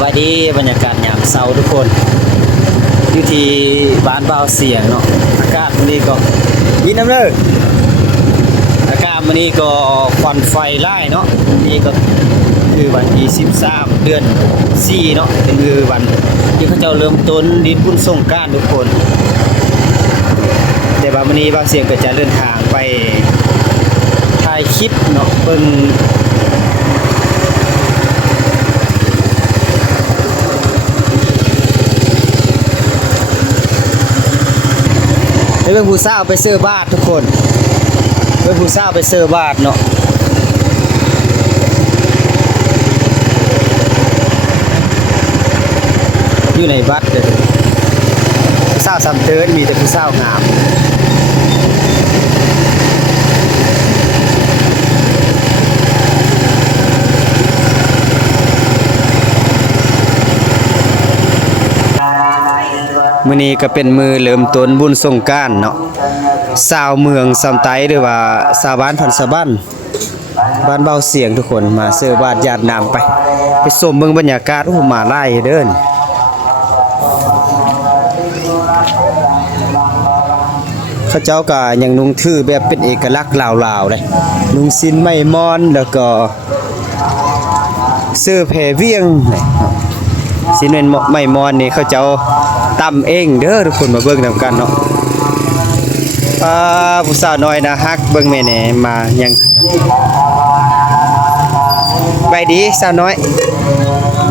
บายดีบรรยากาศยามเช้าทุกคนอยู่ที่บ้านเบาเสียงเนาะอากาศวันนี้ก็ยินน้ำเลยอากาศวันนี้ก็ควันไฟไล่เนาะนี่ก็คือวันที่13 เดือน 4เนาะเป็นคือวันที่เขาเจ้าเริ่มต้นดินบุญสงกรานต์ทุกคนแต่ว่าวันนี้เบาเสียงก็จะเดินทางไปถ่ายคลิปเนาะเบิ่งเบิ่งผู้สาวไปเสื้อบาททุกคนเบิ่งผู้สาวไปเสื้อบาทเนาะอยู่ในบัตรเลยผู้สาวซ้ำเติร์นมีแต่ผู้สาวงามมื้อนี้ก็เป็นมือเริ่มต้นบุญสงกรานต์เนาะชาวเมืองซำไตหรือว่าชาวบ้านพันสะบั้นบ้านเบาเสียงทุกคนมาเสื้อบาทญาตินามไปชมเบิ่งบรรยากาศโอ้มาหลายเด้อเขาเจ้าก็ยังนุ่งถือแบบเป็นเอกลักษณ์ลาวๆเลยนุ่งสิ้นไม้มอนแล้วก็เสื้อแผ่เวียงสิ้นไม้มอนนี่เขาเจ้าตำเองเด้อทุกคนมาเบิ่งนำกันเนาะผู้สาวน้อยนะฮักเบิ่งแม่แหน่มายังบายดีสาวน้อย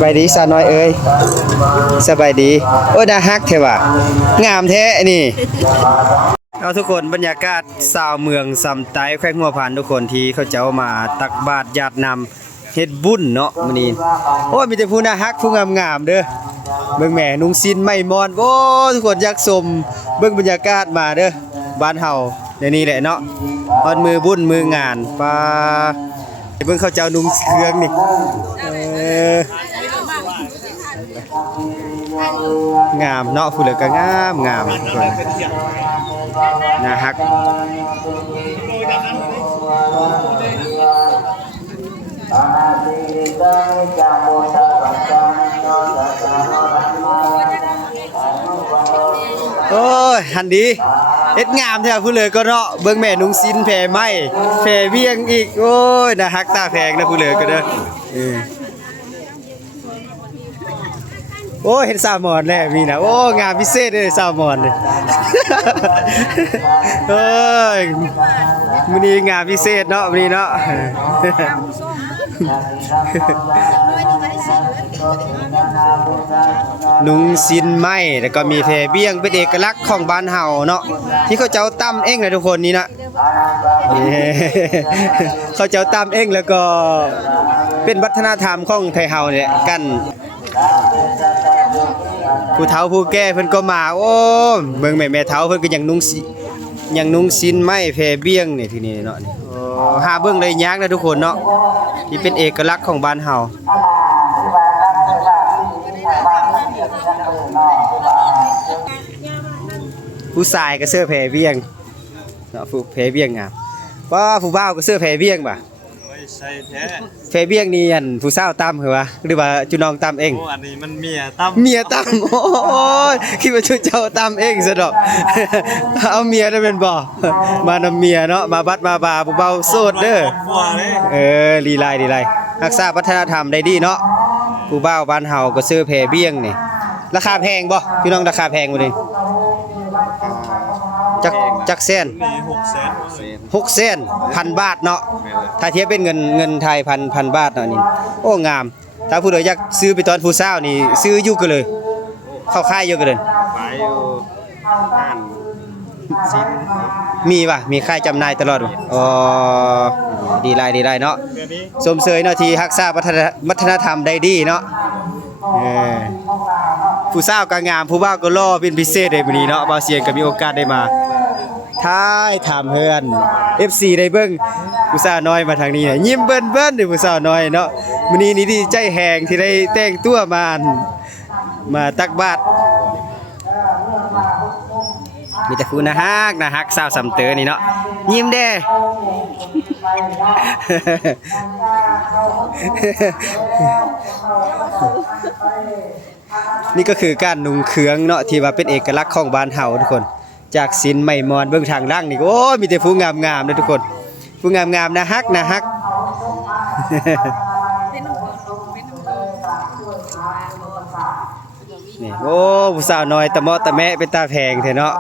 บายดีสาวน้อยเอ้ยสบายดีโอ้น่าฮักแท้ว่างามแท้นี่เอาทุกคนบรรยากาศชาวเมืองซำไตแขวงหัวพานทุกคนที่เขาเจ้ามาตักบาตรญาตินำเฮ็ดบุญเนาะมื้อนี้โอ้ยมีแต่ผู้น่าฮักผู้งามๆเด้อเบิ่งแม่นุ่งสิ้นไม้มอนโอ้ทุกคนอยากชมเบิ่งบรรยากาศมาเด้อบ้านเฮาในนี้แหละเนาะฮอดมือบุญมืองานปาเบิ่งเขาเจ้านุ่งเครื่องนี่งามเนาะผู้เหลือก็งามน่าฮักโอ้ยหันดีเอ็ดงามแท้ผู้เลยก็เนาะเบิ่งแม่นุ่งสิ้นแผ่ไม้แผ่เวียงอีกโอ้ยน่าฮักตาแพงนะผู้เลยก็เด้อโอ้เห็นสาวหมอนแล้วมีนะโอ้งามพิเศษเลยสาวหมอนเลยเอ้ยมื้อนี้งามพิเศษเนาะมื้อนี้เนาะนุ่งสิ้นไม้แล้วก็มีแพเบี้ยงเป็นเอกลักษณ์ของบ้านเฮาเนาะที่เขาเจ้าตำเองนะทุกคนนี่นะเขาเจ้าตำเองแล้วก็เป็นวัฒนธรรมของไทยเฮาเนี่ยกันผู้เฒ่าผู้แก่เพิ่นก็มาโอ้เบิ่งแม่เฒ่าเพิ่นก็ยังนุ่งสิ้นไม้แพเบี้ยงนี่ที่นี่เนาะนี่หาเบิ่งได้ยากนะทุกคนเนาะที่เป็นเอกลักษณ์ของบ้านเฮาผู้ชายก็เสื้อแพเบี้ยงเนาะผู้แพเบี้ยงงามว่าผู้บ่าวก็เสื้อแพเบี้ยงป่ะใช่แท้แพเบี้ยงนี่อันผู้สาวตำเหรอวะหรือว่าจุน้องตำเองโอ้อันนี้มันเมียตำโอ้ยคิดว่าชุดเจ้าตำเองซะดอกเอาเมียได้เป็นบ่มานำเมียเนาะมาบัดมาบาผู้เบาโสดเด้อลีลายรักษาวัฒนธรรมได้ดีเนาะผู้บ่าวบ้านเฮาก็ซื้อแพเบี้ยงนี่ราคาแพงบ่พี่น้องราคาแพงบ่นี่จักแสน600,000 พันบาทเนาะถ้าเทียบเป็นเงินไทยพันบาทเนาะนี่โอ้งามถ้าผู้ใดอยากซื้อไปตอนผู้สาวนี่ซื้ออยู่กันเลยเข้าค่ายอยู่กันเลยขายอยู่ห้านสิ้นมีป่ะมีค่ายจำหน่ายตลอดอ๋อดีไล่เนาะสมเสยเนาะที่รักษาวัฒนธรรมได้ดีเนาะผู้สาวก็งามผู้บ่าวก็หล่อเป็นพิเศษในมื้อนี้เนาะบ่าวเสียงก็มีโอกาสได้มาท้ายถามเฮือน FC ได้เบิ่งผู้สาวน้อยมาทางนี้เนี่ยยิ้มเบิ้นๆเด้อผู้สาวน้อยเนาะมื้อนี้นี่ดีใจแฮงที่ได้แต่งตัวมาตักบาตร มีแต่ผู้นะฮักสาวสำเตอนี่เนาะยิ้มเด้ นี่ก็คือการนุ่งเครื่องเนาะที่ว่าเป็นเอกลักษณ์ของบ้านเฮาทุกคนจากศิลป์ไหมมอนเบื้องทางล่างนี่โอ้ยมีแต่ผู้งามๆเลยทุกคนผู้งามๆนะฮักนี่โอ้ผู้สาวน้อยตะเมาะตะแมะเป็นตาแพงแท้เนาะ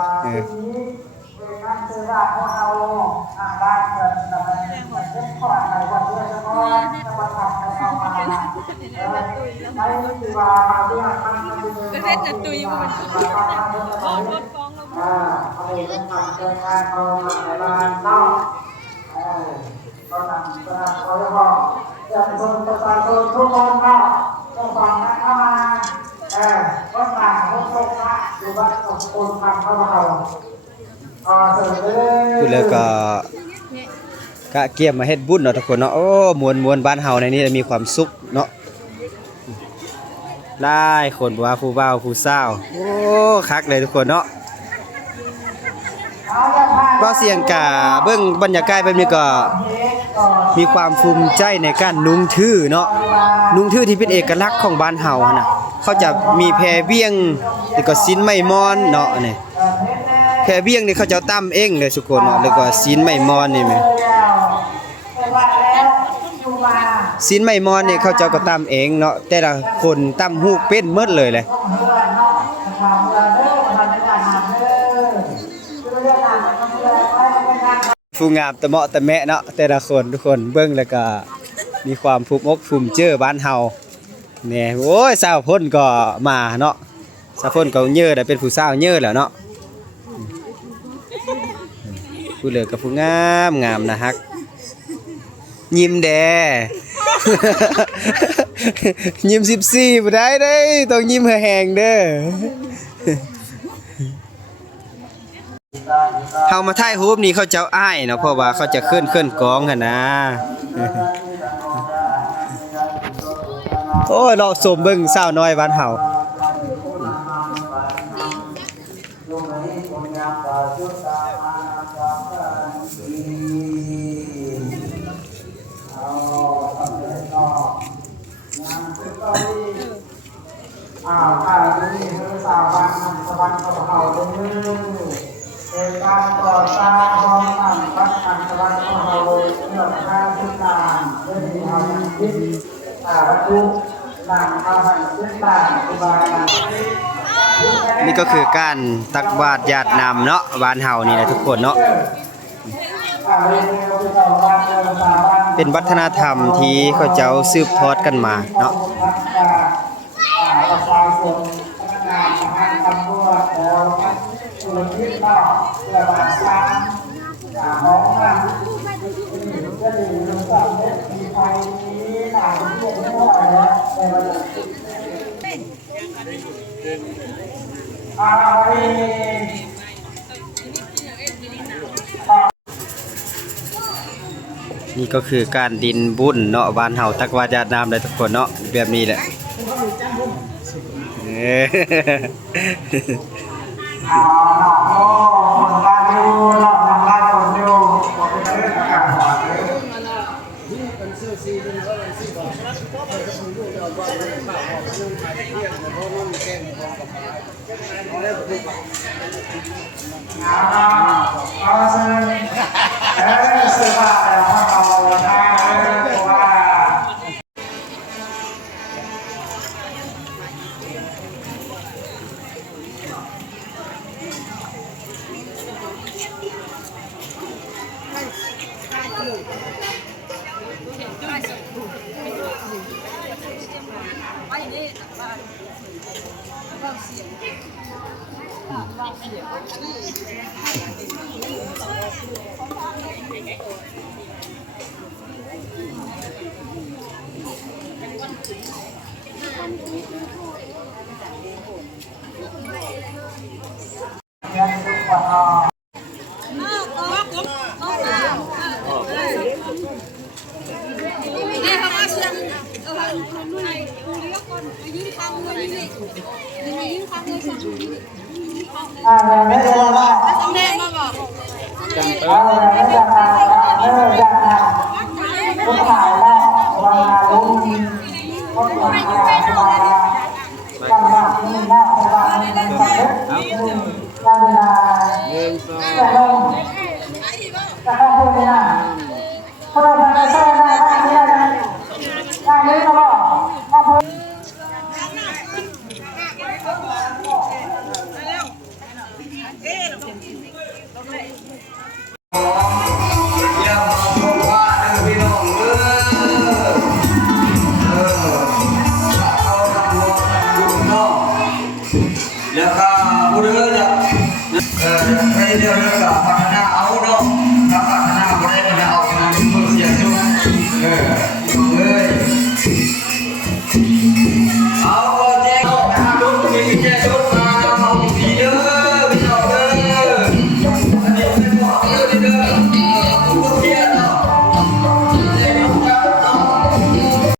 ประเทศจะตุยมันออกรถฟ้องพูดแล้วก็กะเกียมมาเฮ็ดบุญเนาะทุกคนเนาะโอ้มวลบ้านเฮาในนี้มีความสุขเนาะได้คนว่าผู้บ่าวผู้สาวโอ้คักเลยทุกคนเนาะบ่เสียงกะเบิ่งบรรยากาศแบบนี้ก็มีความภูมิใจในการนุ่งทื่อเนาะนุ่งทื่อที่เป็นเอกลักษณ์ของบ้านเฮานะเขาจะมีแพเวียงแล้วก็ศิลป์ไหมมอนเนาะนี่แพเวียงนี่เขาจะตั้มเองเลยทุกคนเนาะแล้วก็ศิลป์ไหมมอนนี่แม่ศิลป์ไหมมอนนี่เขาเจ้าก็ตั้มเองเนาะแต่ละคนตั้มฮูกเป็นหมดเลยแหละผู้งามตะเมาะตะแมะเนาะแต่ละคนทุกคนเบิ่งแล้วก็มีความภูมิอกภูมิเจอบ้านเฮาแหน่โอ้ยสาวพ้นก็มาเนาะสาวพ้นก็เยอะได้เป็นผู้สาวเยอะแล้วเนาะผู้เหลือก็ผู้งามนะฮักยิ้มแด ยิ้ม14บ่ได้เด้ต้องยิ้มแห้งๆเด้อเฮามาถ่ายรูปนี่เขาเจ้าอ้ายเนาะเพราะว่าเขาจะขึ้นกองหั่นนะ โอ้ยเราสมเบิ่งสาวน้อยบ้านเฮานี่คือสาวบ้านสวรรค์ของเขาเป็นการต่อตาห้องนั่งพักนั่งสวรรค์ของเขาเมื่อข้าศึกนานเมื่อที่เขายังคิดทุกนางข้าศึกนานอุบายนี่ก็คือการตักบาตรญาตินำเนาะบ้านเฮานี่แหละทุกคนเนาะเป็นวัฒนธรรมที่เขาเจ้าสืบทอดกันมาเนาะนี่ก็คือการดินบุญเนาะบ้านเฮาตักบาตรญาตินำเลยทุกคนเนาะแบบนี้แหละยืนทางเลยนี่ยืนทางเลยสั่ง ไม่ได้ว่า แม่มาบอก ไม่จะมาจะมาผู้ถ่ายแรกวางลุงผู้ถ่ายมาจำว่าที่หน้าของเราเป็นสำเร็จการเวลาจะลงจะเข้าพูดไม่ได้เพราะเราไม่ได้สร้าง